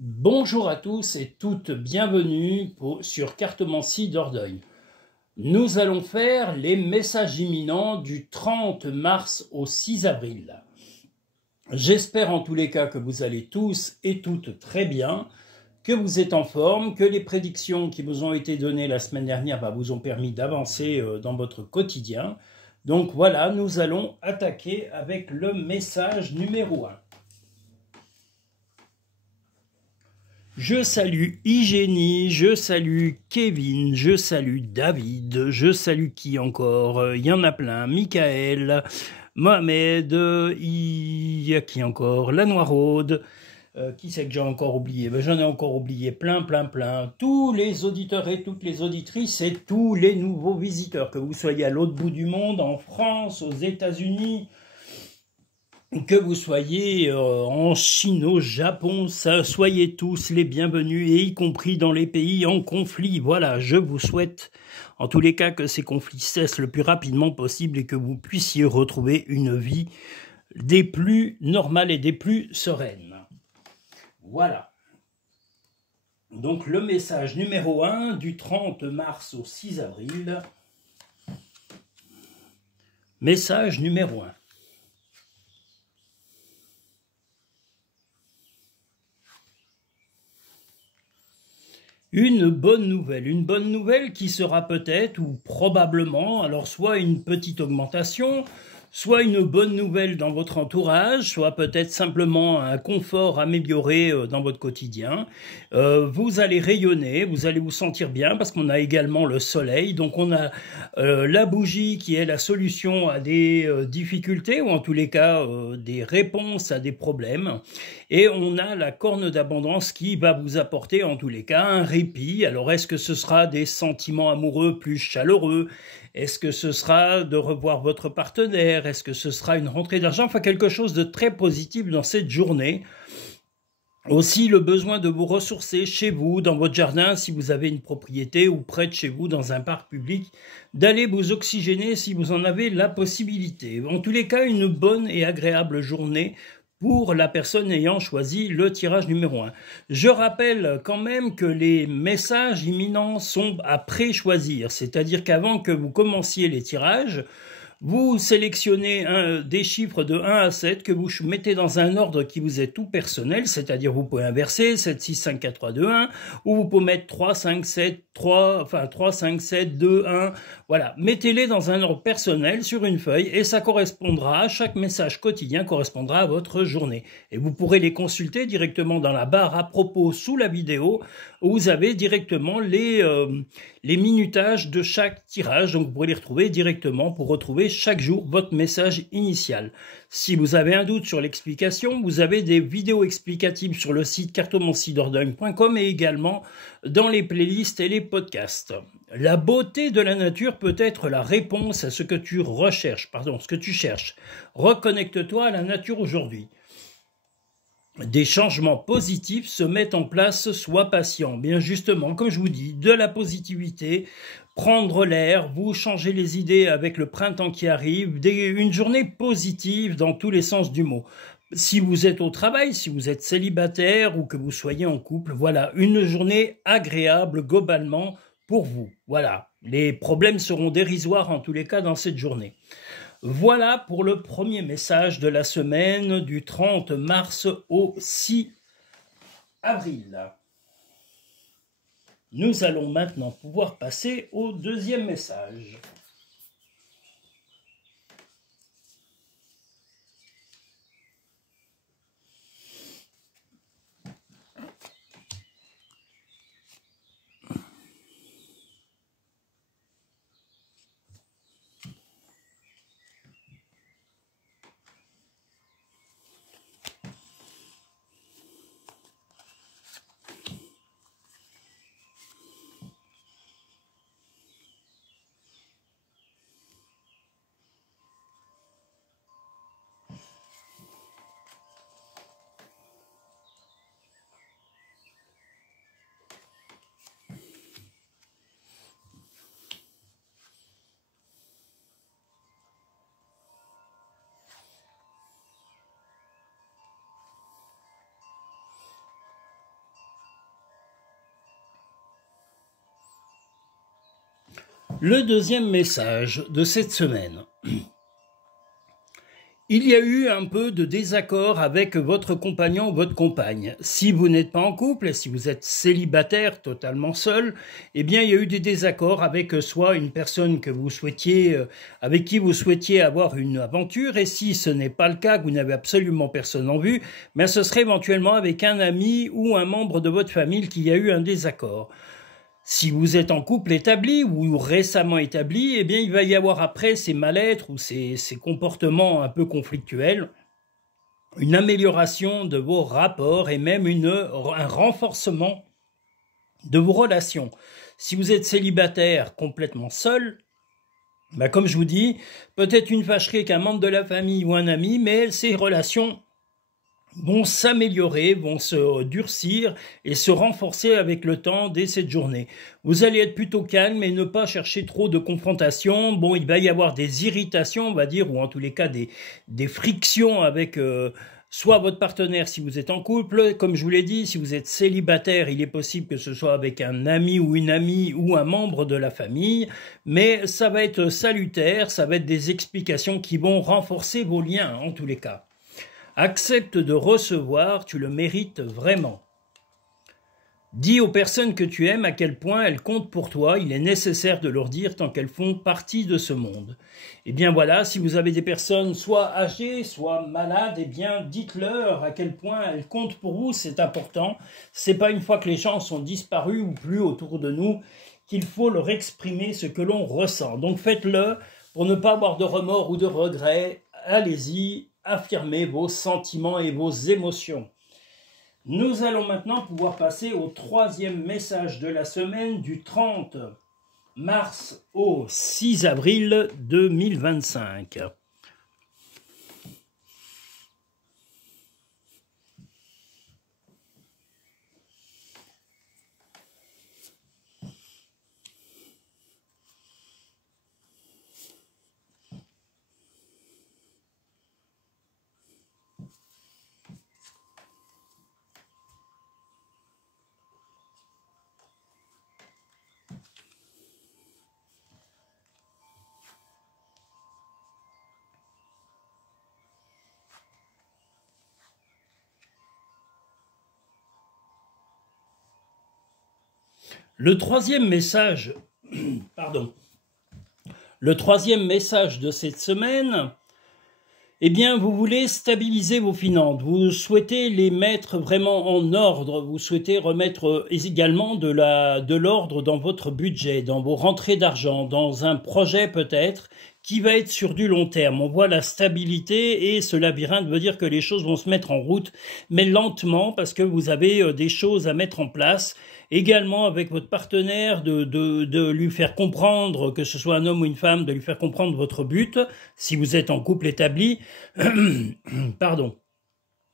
Bonjour à tous et toutes, bienvenue sur Cartomancie Dordogne. Nous allons faire les messages imminents du 30 mars au 6 avril. J'espère en tous les cas que vous allez tous et toutes très bien, que vous êtes en forme, que les prédictions qui vous ont été données la semaine dernière vous ont permis d'avancer dans votre quotidien. Donc voilà, nous allons attaquer avec le message numéro 1. Je salue Igénie, je salue Kevin, je salue David, je salue qui encore? Il y en a plein, Michael, Mohamed, il y a qui encore? La Noiraude, qui c'est que j'ai encore oublié? J'en ai encore oublié plein. Tous les auditeurs et toutes les auditrices et tous les nouveaux visiteurs, que vous soyez à l'autre bout du monde, en France, aux États-Unis, que vous soyez en Chine, au Japon, soyez tous les bienvenus, et y compris dans les pays en conflit. Voilà, je vous souhaite en tous les cas que ces conflits cessent le plus rapidement possible et que vous puissiez retrouver une vie des plus normales et des plus sereines. Voilà. Donc le message numéro 1 du 30 mars au 6 avril. Message numéro 1. Une bonne nouvelle qui sera peut-être ou probablement, alors soit une petite augmentation, soit une bonne nouvelle dans votre entourage, soit peut-être simplement un confort amélioré dans votre quotidien. Vous allez rayonner, vous allez vous sentir bien parce qu'on a également le soleil, donc on a la bougie qui est la solution à des difficultés ou en tous les cas des réponses à des problèmes. Et on a la corne d'abondance qui va vous apporter en tous les cas un répit. Alors est-ce que ce sera des sentiments amoureux plus chaleureux? Est-ce que ce sera de revoir votre partenaire? Est-ce que ce sera une rentrée d'argent? Enfin, quelque chose de très positif dans cette journée. Aussi, le besoin de vous ressourcer chez vous, dans votre jardin, si vous avez une propriété, ou près de chez vous, dans un parc public, d'aller vous oxygéner si vous en avez la possibilité. En tous les cas, une bonne et agréable journée pour la personne ayant choisi le tirage numéro 1. Je rappelle quand même que les messages imminents sont à pré-choisir, c'est-à-dire qu'avant que vous commenciez les tirages, vous sélectionnez des chiffres de 1 à 7 que vous mettez dans un ordre qui vous est tout personnel, c'est-à-dire vous pouvez inverser 7, 6, 5, 4, 3, 2, 1, ou vous pouvez mettre 3, 5, 7, 3, 5, 7, 2, 1, voilà. Mettez-les dans un ordre personnel sur une feuille et ça correspondra, chaque message quotidien correspondra à votre journée. Et vous pourrez les consulter directement dans la barre à propos sous la vidéo où vous avez directement les minutages de chaque tirage, donc vous pourrez les retrouver directement pour retrouver chaque jour votre message initial. Si vous avez un doute sur l'explication, vous avez des vidéos explicatives sur le site cartomanciedordogne.com et également dans les playlists et les podcasts. La beauté de la nature peut être la réponse à ce que tu recherches, ce que tu cherches. Reconnecte-toi à la nature aujourd'hui. Des changements positifs se mettent en place, sois patient. Bien justement, comme je vous dis, de la positivité, prendre l'air, vous changez les idées avec le printemps qui arrive, une journée positive dans tous les sens du mot. Si vous êtes au travail, si vous êtes célibataire ou que vous soyez en couple, voilà, une journée agréable globalement pour vous. Voilà, les problèmes seront dérisoires en tous les cas dans cette journée. Voilà pour le premier message de la semaine du 30 mars au 6 avril. Nous allons maintenant pouvoir passer au deuxième message. Le deuxième message de cette semaine. Il y a eu un peu de désaccord avec votre compagnon ou votre compagne. Si vous n'êtes pas en couple, si vous êtes célibataire, totalement seul, eh bien il y a eu des désaccords avec soit une personne que vous souhaitiez, avec qui vous souhaitiez avoir une aventure, et si ce n'est pas le cas, que vous n'avez absolument personne en vue, mais ce serait éventuellement avec un ami ou un membre de votre famille qu'il y a eu un désaccord. Si vous êtes en couple établi ou récemment établi, eh bien, il va y avoir après ces mal-être ou ces comportements un peu conflictuels, une amélioration de vos rapports et même un renforcement de vos relations. Si vous êtes célibataire complètement seul, comme je vous dis, peut-être une fâcherie avec un membre de la famille ou un ami, mais ces relations vont s'améliorer, vont se durcir et se renforcer avec le temps dès cette journée. Vous allez être plutôt calme et ne pas chercher trop de confrontations. Bon, il va y avoir des irritations, on va dire, ou en tous les cas des frictions avec soit votre partenaire si vous êtes en couple. Comme je vous l'ai dit, si vous êtes célibataire, il est possible que ce soit avec un ami ou une amie ou un membre de la famille. Mais ça va être salutaire, ça va être des explications qui vont renforcer vos liens en tous les cas. Accepte de recevoir, tu le mérites vraiment. Dis aux personnes que tu aimes à quel point elles comptent pour toi, il est nécessaire de leur dire tant qu'elles font partie de ce monde. Et bien voilà, si vous avez des personnes soit âgées, soit malades, eh bien dites-leur à quel point elles comptent pour vous, c'est important. C'est pas une fois que les gens sont disparus ou plus autour de nous qu'il faut leur exprimer ce que l'on ressent. Donc faites-le pour ne pas avoir de remords ou de regrets, allez-y. Affirmez vos sentiments et vos émotions. Nous allons maintenant pouvoir passer au troisième message de la semaine du 30 mars au 6 avril 2025. Le troisième message, le troisième message de cette semaine, eh bien, vous voulez stabiliser vos finances, vous souhaitez les mettre vraiment en ordre, vous souhaitez remettre également de l'ordre dans votre budget, dans vos rentrées d'argent, dans un projet peut-être qui va être sur du long terme. On voit la stabilité et ce labyrinthe veut dire que les choses vont se mettre en route, mais lentement parce que vous avez des choses à mettre en place. Également avec votre partenaire, de lui faire comprendre, que ce soit un homme ou une femme, de lui faire comprendre votre but, si vous êtes en couple établi. Pardon.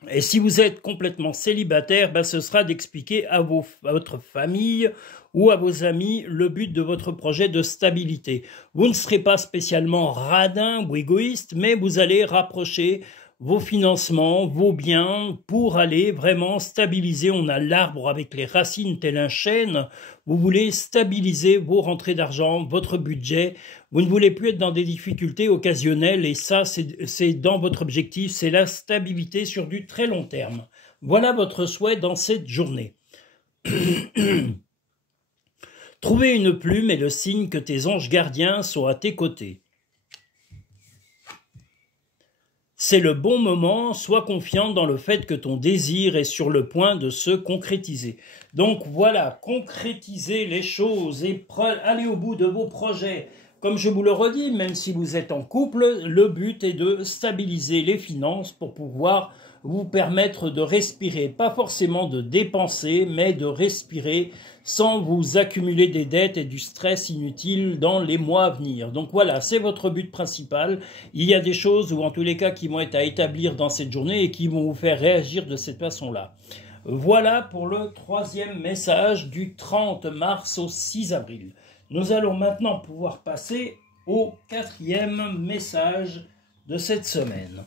Et si vous êtes complètement célibataire, ce sera d'expliquer à votre famille ou à vos amis le but de votre projet de stabilité. Vous ne serez pas spécialement radin ou égoïste, mais vous allez rapprocher vos financements, vos biens, pour aller vraiment stabiliser. On a l'arbre avec les racines tel un chêne. Vous voulez stabiliser vos rentrées d'argent, votre budget. Vous ne voulez plus être dans des difficultés occasionnelles et ça, c'est dans votre objectif, c'est la stabilité sur du très long terme. Voilà votre souhait dans cette journée. Trouvez une plume et le signe que tes anges gardiens sont à tes côtés. C'est le bon moment, sois confiant dans le fait que ton désir est sur le point de se concrétiser. Donc voilà, concrétisez les choses et allez au bout de vos projets. Comme je vous le redis, même si vous êtes en couple, le but est de stabiliser les finances pour pouvoir vous permettre de respirer, pas forcément de dépenser, mais de respirer sans vous accumuler des dettes et du stress inutile dans les mois à venir. Donc voilà, c'est votre but principal. Il y a des choses, ou en tous les cas, qui vont être à établir dans cette journée et qui vont vous faire réagir de cette façon-là. Voilà pour le troisième message du 30 mars au 6 avril. Nous allons maintenant pouvoir passer au quatrième message de cette semaine.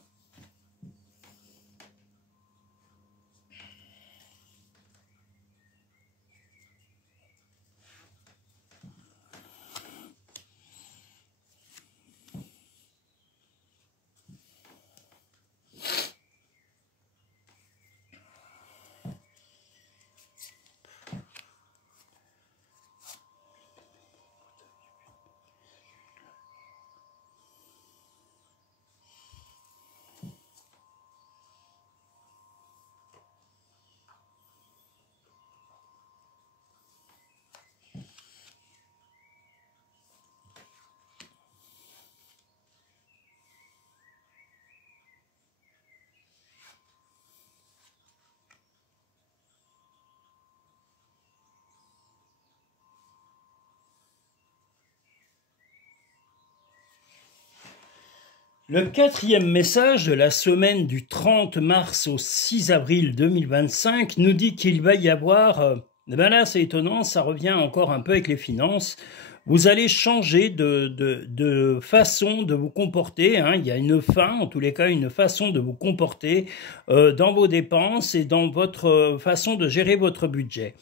Le quatrième message de la semaine du 30 mars au 6 avril 2025 nous dit qu'il va y avoir, ben là c'est étonnant, ça revient encore un peu avec les finances, vous allez changer de façon de vous comporter, hein. Il y a une fin, en tous les cas une façon de vous comporter dans vos dépenses et dans votre façon de gérer votre budget.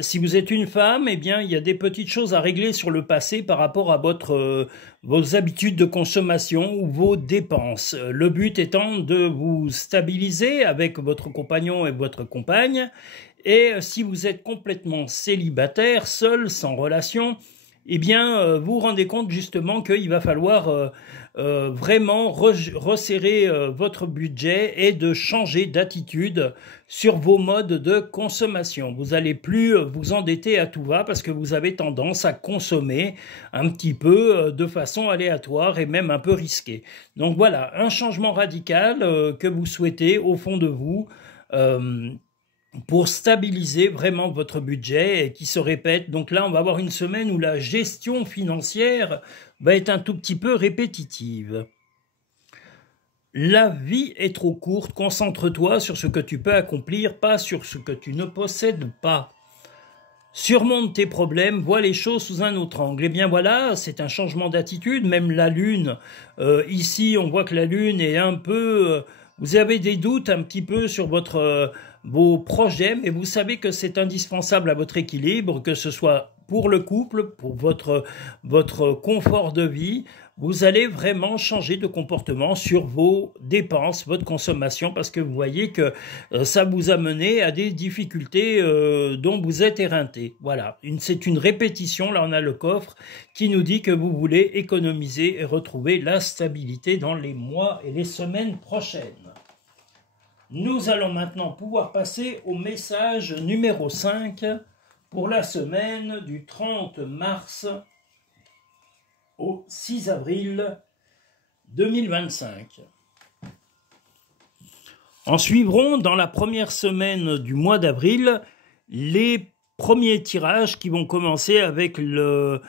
Si vous êtes une femme, eh bien, il y a des petites choses à régler sur le passé par rapport à vos habitudes de consommation ou vos dépenses. Le but étant de vous stabiliser avec votre compagnon et votre compagne. Et si vous êtes complètement célibataire, seul, sans relation, eh bien, vous vous rendez compte justement qu'il va falloir vraiment resserrer votre budget et de changer d'attitude sur vos modes de consommation. Vous n'allez plus vous endetter à tout va parce que vous avez tendance à consommer un petit peu de façon aléatoire et même un peu risquée. Donc voilà, un changement radical que vous souhaitez au fond de vous pour stabiliser vraiment votre budget et qui se répète. Donc là, on va avoir une semaine où la gestion financière va être un tout petit peu répétitive. La vie est trop courte, concentre-toi sur ce que tu peux accomplir, pas sur ce que tu ne possèdes pas. Surmonte tes problèmes, vois les choses sous un autre angle. Et bien voilà, c'est un changement d'attitude, même la Lune. Ici, on voit que la Lune est un peu... vous avez des doutes un petit peu sur vos projets, mais vous savez que c'est indispensable à votre équilibre, que ce soit pour le couple, pour votre confort de vie. Vous allez vraiment changer de comportement sur vos dépenses, votre consommation, parce que vous voyez que ça vous a mené à des difficultés dont vous êtes éreinté. Voilà, c'est une répétition. Là, on a le coffre qui nous dit que vous voulez économiser et retrouver la stabilité dans les mois et les semaines prochaines. Nous allons maintenant pouvoir passer au message numéro 5 pour la semaine du 30 mars au 6 avril 2025. En suivront dans la première semaine du mois d'avril les premiers tirages qui vont commencer avec le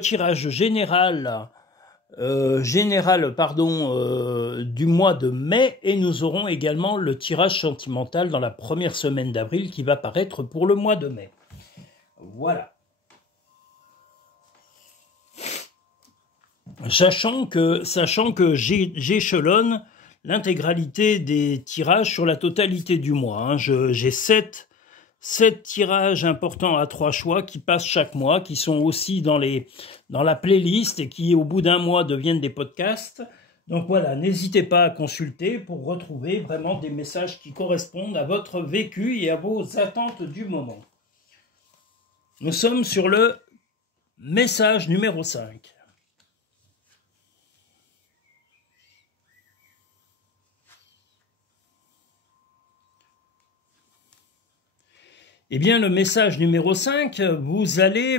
tirage général du mois de mai, et nous aurons également le tirage sentimental dans la première semaine d'avril qui va paraître pour le mois de mai. Voilà. Sachant que j'échelonne l'intégralité des tirages sur la totalité du mois, hein. J'ai 7 tirages importants à 3 choix qui passent chaque mois, qui sont aussi dans la playlist et qui au bout d'un mois deviennent des podcasts. Donc voilà, n'hésitez pas à consulter pour retrouver vraiment des messages qui correspondent à votre vécu et à vos attentes du moment. Nous sommes sur le message numéro 5. Eh bien, le message numéro 5, vous avez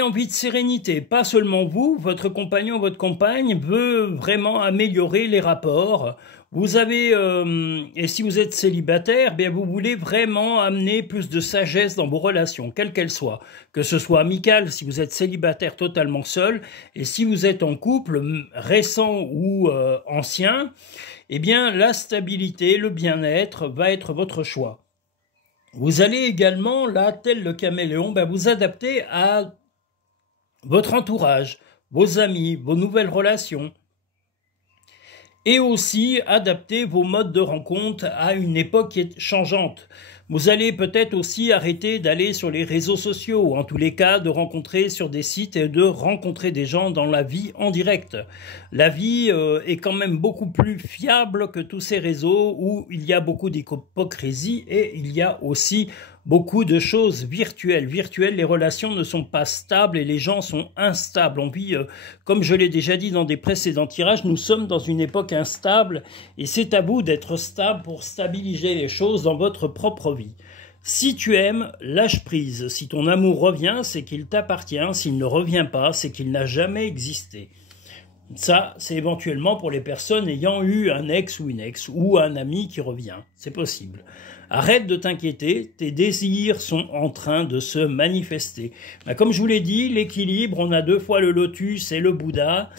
envie de sérénité. Pas seulement vous, votre compagnon, votre compagne veut vraiment améliorer les rapports. Vous avez, et si vous êtes célibataire, bien vous voulez vraiment amener plus de sagesse dans vos relations, quelles qu'elles soient. Que ce soit amical, si vous êtes célibataire totalement seul, et si vous êtes en couple récent ou ancien, eh bien la stabilité, le bien-être va être votre choix. Vous allez également, là, tel le caméléon, vous adapter à votre entourage, vos amis, vos nouvelles relations. Et aussi adapter vos modes de rencontre à une époque qui est changeante. Vous allez peut-être aussi arrêter d'aller sur les réseaux sociaux, en tous les cas de rencontrer sur des sites et de rencontrer des gens dans la vie en direct. La vie est quand même beaucoup plus fiable que tous ces réseaux où il y a beaucoup d'hypocrisie et il y a aussi beaucoup de choses virtuelles. Virtuelles, les relations ne sont pas stables et les gens sont instables. On vit, comme je l'ai déjà dit dans des précédents tirages, nous sommes dans une époque instable et c'est à vous d'être stable pour stabiliser les choses dans votre propre vie. Si tu aimes, lâche prise. Si ton amour revient, c'est qu'il t'appartient. S'il ne revient pas, c'est qu'il n'a jamais existé. Ça, c'est éventuellement pour les personnes ayant eu un ex ou une ex, ou un ami qui revient. C'est possible. Arrête de t'inquiéter, tes désirs sont en train de se manifester. Ben, comme je vous l'ai dit, l'équilibre, on a 2 fois le lotus et le Bouddha.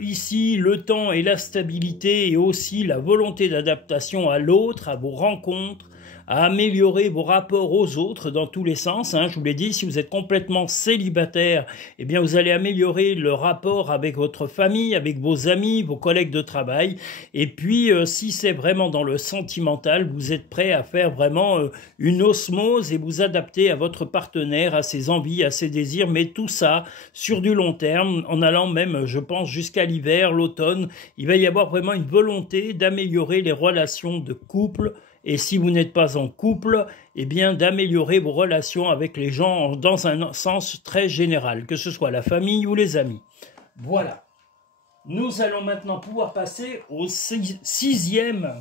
Ici, le temps et la stabilité et aussi la volonté d'adaptation à l'autre, à vos rencontres, à améliorer vos rapports aux autres dans tous les sens. Hein. Je vous l'ai dit, si vous êtes complètement célibataire, eh bien vous allez améliorer le rapport avec votre famille, avec vos amis, vos collègues de travail. Et puis, si c'est vraiment dans le sentimental, vous êtes prêt à faire vraiment une osmose et vous adapter à votre partenaire, à ses envies, à ses désirs, mais tout ça sur du long terme, en allant même, je pense, jusqu'à l'hiver, l'automne. Il va y avoir vraiment une volonté d'améliorer les relations de couple. Et si vous n'êtes pas en couple, eh bien d'améliorer vos relations avec les gens dans un sens très général, que ce soit la famille ou les amis. Voilà. Nous allons maintenant pouvoir passer au 6e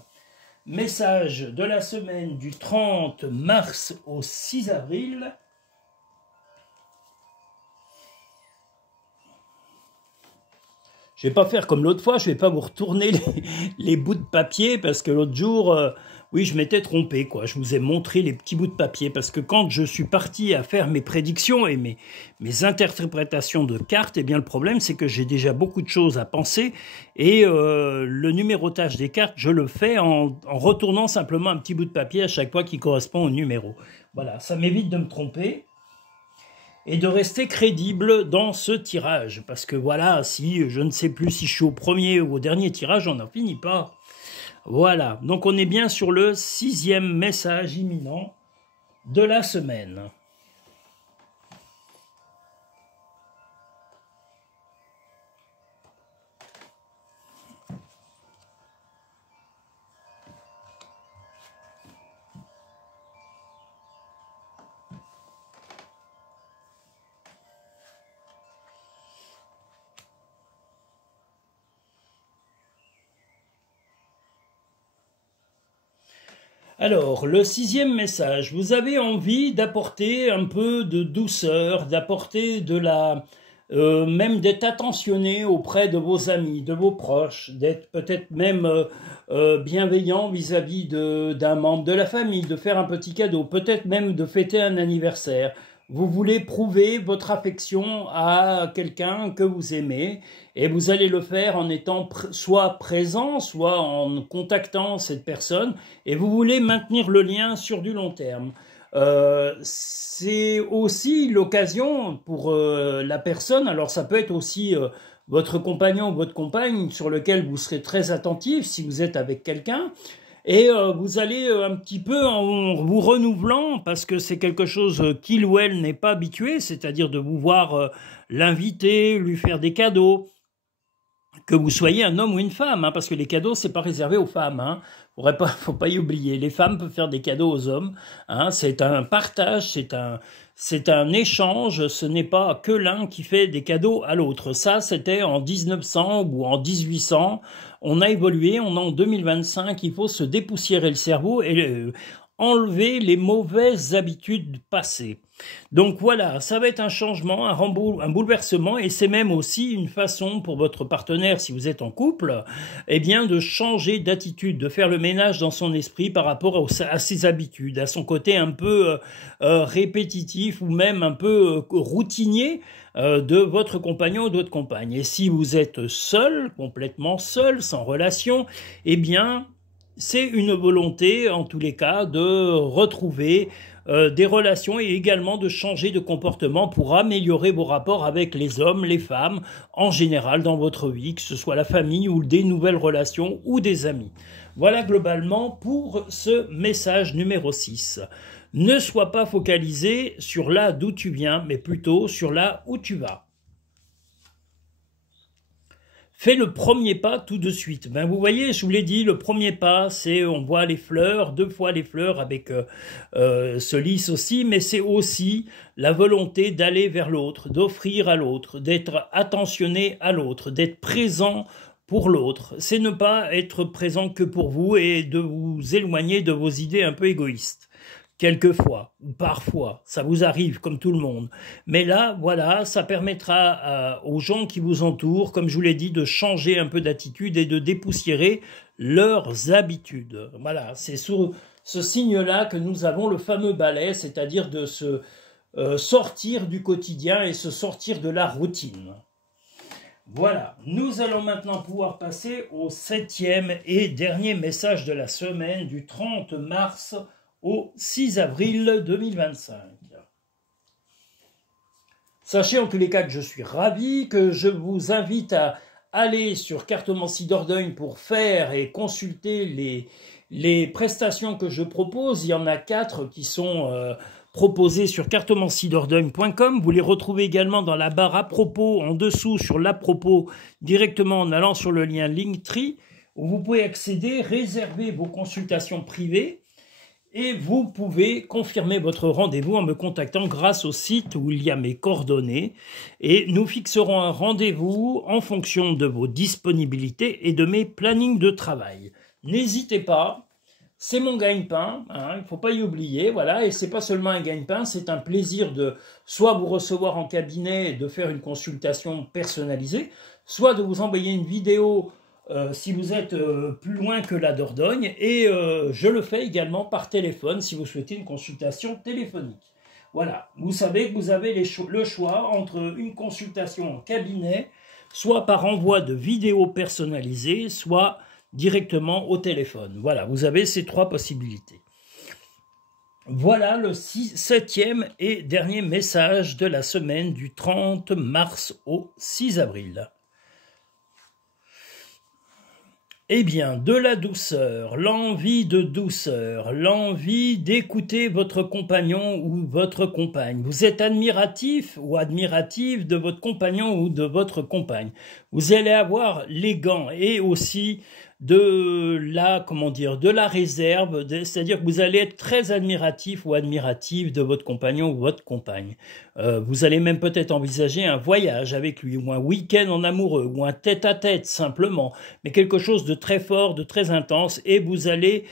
message de la semaine du 30 mars au 6 avril. Je ne vais pas faire comme l'autre fois, je ne vais pas vous retourner les bouts de papier parce que l'autre jour... oui, je m'étais trompé, quoi. Je vous ai montré les petits bouts de papier parce que quand je suis parti à faire mes prédictions et mes interprétations de cartes, eh bien le problème c'est que j'ai déjà beaucoup de choses à penser et le numérotage des cartes, je le fais en retournant simplement un petit bout de papier à chaque fois qui correspond au numéro. Voilà, ça m'évite de me tromper et de rester crédible dans ce tirage parce que voilà, si je ne sais plus si je suis au premier ou au dernier tirage, on n'en finit pas. Voilà, donc on est bien sur le 6e message imminent de la semaine. Alors, le 6e message, vous avez envie d'apporter un peu de douceur, d'apporter de la... même d'être attentionné auprès de vos amis, de vos proches, d'être peut-être même bienveillant vis-à-vis d'un membre de la famille, de faire un petit cadeau, peut-être même de fêter un anniversaire. Vous voulez prouver votre affection à quelqu'un que vous aimez et vous allez le faire en étant soit présent, soit en contactant cette personne et vous voulez maintenir le lien sur du long terme. C'est aussi l'occasion pour la personne, alors ça peut être aussi votre compagnon ou votre compagne sur lequel vous serez très attentif si vous êtes avec quelqu'un. Et vous allez un petit peu en vous renouvelant, parce que c'est quelque chose qu'il ou elle n'est pas habitué, c'est-à-dire de vous voir l'inviter, lui faire des cadeaux, que vous soyez un homme ou une femme, hein, parce que les cadeaux, c'est pas réservé aux femmes. Hein. Faut pas y oublier. Les femmes peuvent faire des cadeaux aux hommes. Hein. C'est un partage, c'est un échange. Ce n'est pas que l'un qui fait des cadeaux à l'autre. Ça, c'était en 1900 ou en 1800. On a évolué. On est en 2025. Il faut se dépoussiérer le cerveau et enlever les mauvaises habitudes passées. Donc voilà, ça va être un changement, un bouleversement, et c'est même aussi une façon pour votre partenaire, si vous êtes en couple, eh bien de changer d'attitude, de faire le ménage dans son esprit par rapport à ses habitudes, à son côté un peu répétitif ou même un peu routinier de votre compagnon ou de votre compagne. Et si vous êtes seul, complètement seul, sans relation, eh bien c'est une volonté, en tous les cas, de retrouver des relations et également de changer de comportement pour améliorer vos rapports avec les hommes, les femmes, en général dans votre vie, que ce soit la famille ou des nouvelles relations ou des amis. Voilà globalement pour ce message numéro 6. Ne sois pas focalisé sur là d'où tu viens, mais plutôt sur là où tu vas. Fais le premier pas tout de suite. Ben vous voyez, je vous l'ai dit, le premier pas, c'est on voit les fleurs, 2 fois les fleurs avec ce lys aussi, mais c'est aussi la volonté d'aller vers l'autre, d'offrir à l'autre, d'être attentionné à l'autre, d'être présent pour l'autre. C'est ne pas être présent que pour vous et de vous éloigner de vos idées un peu égoïstes. quelquefois, ou parfois, ça vous arrive comme tout le monde. Mais là, voilà, ça permettra aux gens qui vous entourent, comme je vous l'ai dit, de changer un peu d'attitude et de dépoussiérer leurs habitudes. Voilà, c'est sous ce signe-là que nous avons le fameux balai, c'est-à-dire de se sortir du quotidien et se sortir de la routine. Voilà, nous allons maintenant pouvoir passer au 7e et dernier message de la semaine du 30 mars au 6 avril 2025. Sachez en tous les cas que je suis ravi, que je vous invite à aller sur Cartomancie Dordogne pour faire et consulter les prestations que je propose. Il y en a 4 qui sont proposées sur cartomanciedordogne.com. Vous les retrouvez également dans la barre à propos en dessous sur l'à propos directement en allant sur le lien Linktree où vous pouvez accéder, réserver vos consultations privées et vous pouvez confirmer votre rendez-vous en me contactant grâce au site où il y a mes coordonnées et nous fixerons un rendez-vous en fonction de vos disponibilités et de mes plannings de travail. N'hésitez pas. C'est mon gagne-pain, hein, il ne faut pas y oublier, voilà, et c'est pas seulement un gagne-pain, c'est un plaisir de soit vous recevoir en cabinet et de faire une consultation personnalisée, soit de vous envoyer une vidéo si vous êtes plus loin que la Dordogne, et je le fais également par téléphone si vous souhaitez une consultation téléphonique. Voilà, vous savez que vous avez le choix entre une consultation en cabinet, soit par envoi de vidéos personnalisées, soit directement au téléphone. Voilà, vous avez ces 3 possibilités. Voilà le 7e et dernier message de la semaine du 30 mars au 6 avril. Eh bien, de la douceur, l'envie de douceur, l'envie d'écouter votre compagnon ou votre compagne. Vous êtes admiratif ou admirative de votre compagnon ou de votre compagne. Vous allez avoir les gants et aussi de la réserve, c'est-à-dire que vous allez être très admiratif ou admirative de votre compagnon ou votre compagne. Vous allez même peut-être envisager un voyage avec lui, ou un week-end en amoureux, ou un tête-à-tête simplement, mais quelque chose de très fort, de très intense, et vous allez,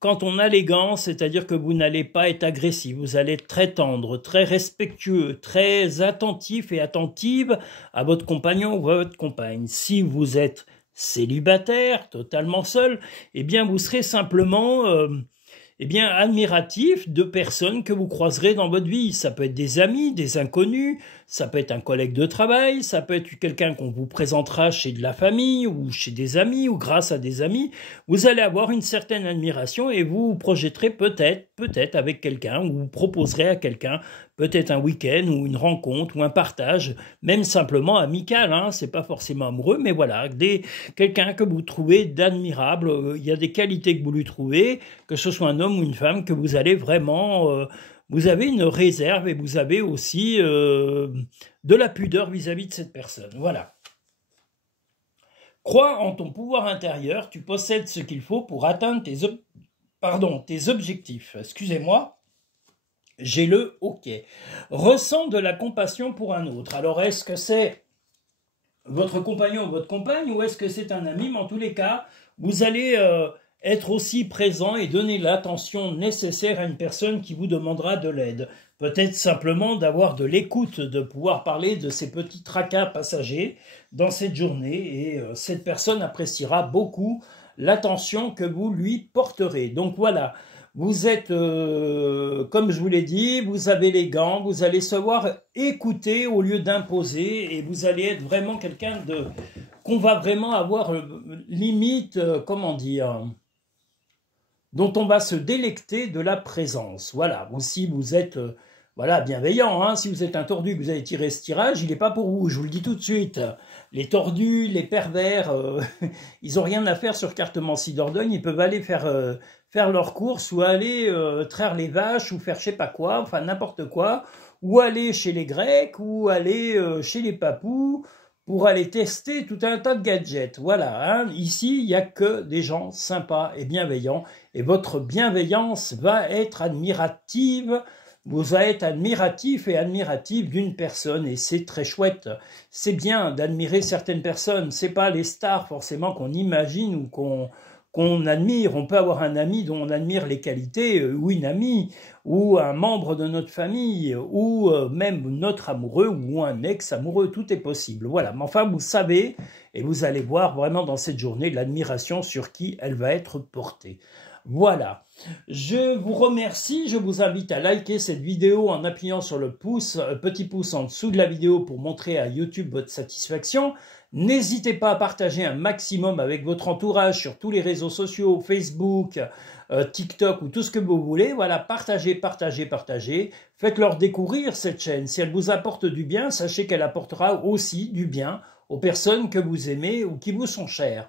quand on a les gants, c'est-à-dire que vous n'allez pas être agressif, vous allez être très tendre, très respectueux, très attentif et attentive à votre compagnon ou à votre compagne. Si vous êtes célibataire, totalement seul, eh bien vous serez simplement admiratif de personnes que vous croiserez dans votre vie. Ça peut être des amis, des inconnus, ça peut être un collègue de travail, ça peut être quelqu'un qu'on vous présentera chez de la famille ou chez des amis ou grâce à des amis. Vous allez avoir une certaine admiration et vous vous projetterez peut-être avec quelqu'un ou vous proposerez à quelqu'un peut-être un week-end ou une rencontre ou un partage, même simplement amical, hein, c'est pas forcément amoureux, mais voilà, quelqu'un que vous trouvez d'admirable, il y a des qualités que vous lui trouvez, que ce soit un homme ou une femme, que vous allez vraiment, vous avez une réserve et vous avez aussi de la pudeur vis-à-vis de cette personne, voilà. Crois en ton pouvoir intérieur, tu possèdes ce qu'il faut pour atteindre tes objectifs, excusez-moi. J'ai le OK. Ressens de la compassion pour un autre. Alors, est-ce que c'est votre compagnon ou votre compagne ou est-ce que c'est un ami? Mais en tous les cas, vous allez être aussi présent et donner l'attention nécessaire à une personne qui vous demandera de l'aide. Peut-être simplement d'avoir de l'écoute, de pouvoir parler de ces petits tracas passagers dans cette journée et cette personne appréciera beaucoup l'attention que vous lui porterez. Donc voilà. Vous êtes, comme je vous l'ai dit, vous avez les gants, vous allez savoir écouter au lieu d'imposer et vous allez être vraiment quelqu'un qu'on va vraiment avoir limite, dont on va se délecter de la présence. Voilà, aussi vous êtes bienveillant, hein. Si vous êtes un tordu que vous avez tiré ce tirage, il n'est pas pour vous, je vous le dis tout de suite. Les tordus, les pervers, ils n'ont rien à faire sur Cartomancie Dordogne, ils peuvent aller faire leurs courses ou aller traire les vaches ou faire je sais pas quoi, enfin n'importe quoi, ou aller chez les Grecs ou aller chez les Papous pour aller tester tout un tas de gadgets. Voilà, hein. Ici, il n'y a que des gens sympas et bienveillants et votre bienveillance va être admirative. Vous allez être admiratif et admirative d'une personne et c'est très chouette. C'est bien d'admirer certaines personnes. C'est pas les stars forcément qu'on imagine ou qu'on admire. On peut avoir un ami dont on admire les qualités, ou une amie, ou un membre de notre famille, ou même notre amoureux, ou un ex-amoureux, tout est possible. Voilà, mais enfin, vous savez, et vous allez voir vraiment dans cette journée l'admiration sur qui elle va être portée. Voilà, je vous remercie, je vous invite à liker cette vidéo en appuyant sur le petit pouce en dessous de la vidéo pour montrer à YouTube votre satisfaction. N'hésitez pas à partager un maximum avec votre entourage sur tous les réseaux sociaux, Facebook, TikTok ou tout ce que vous voulez. Voilà, partagez, partagez, partagez. Faites-leur découvrir cette chaîne. Si elle vous apporte du bien, sachez qu'elle apportera aussi du bien aux personnes que vous aimez ou qui vous sont chères.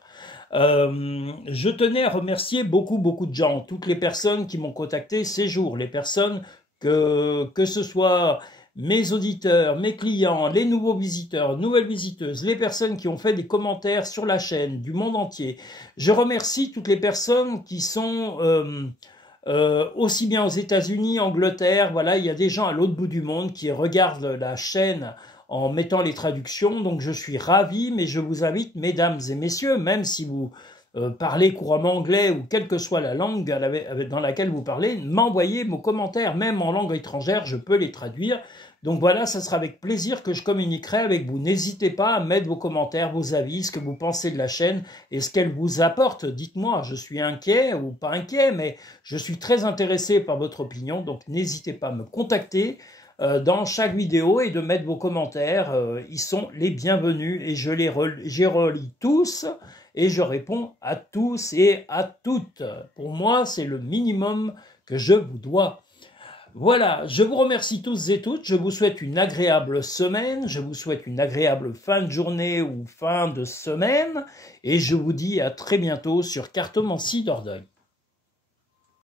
Je tenais à remercier beaucoup de gens, toutes les personnes qui m'ont contacté ces jours, les personnes que ce soit mes auditeurs, mes clients, les nouveaux visiteurs, nouvelles visiteuses, les personnes qui ont fait des commentaires sur la chaîne du monde entier. Je remercie toutes les personnes qui sont aussi bien aux États-Unis, Angleterre, voilà, il y a des gens à l'autre bout du monde qui regardent la chaîne en mettant les traductions, donc je suis ravi, mais je vous invite, mesdames et messieurs, même si vous parlez couramment anglais ou quelle que soit la langue dans laquelle vous parlez, m'envoyez vos commentaires, même en langue étrangère, je peux les traduire. Donc voilà, ça sera avec plaisir que je communiquerai avec vous. N'hésitez pas à mettre vos commentaires, vos avis, ce que vous pensez de la chaîne et ce qu'elle vous apporte. Dites-moi, je suis inquiet ou pas inquiet, mais je suis très intéressé par votre opinion, donc n'hésitez pas à me contacter dans chaque vidéo et de mettre vos commentaires, ils sont les bienvenus et j'y relis tous et je réponds à tous et à toutes. Pour moi, c'est le minimum que je vous dois. Voilà, je vous remercie tous et toutes, je vous souhaite une agréable semaine, je vous souhaite une agréable fin de journée ou fin de semaine et je vous dis à très bientôt sur Cartomancie Dordogne.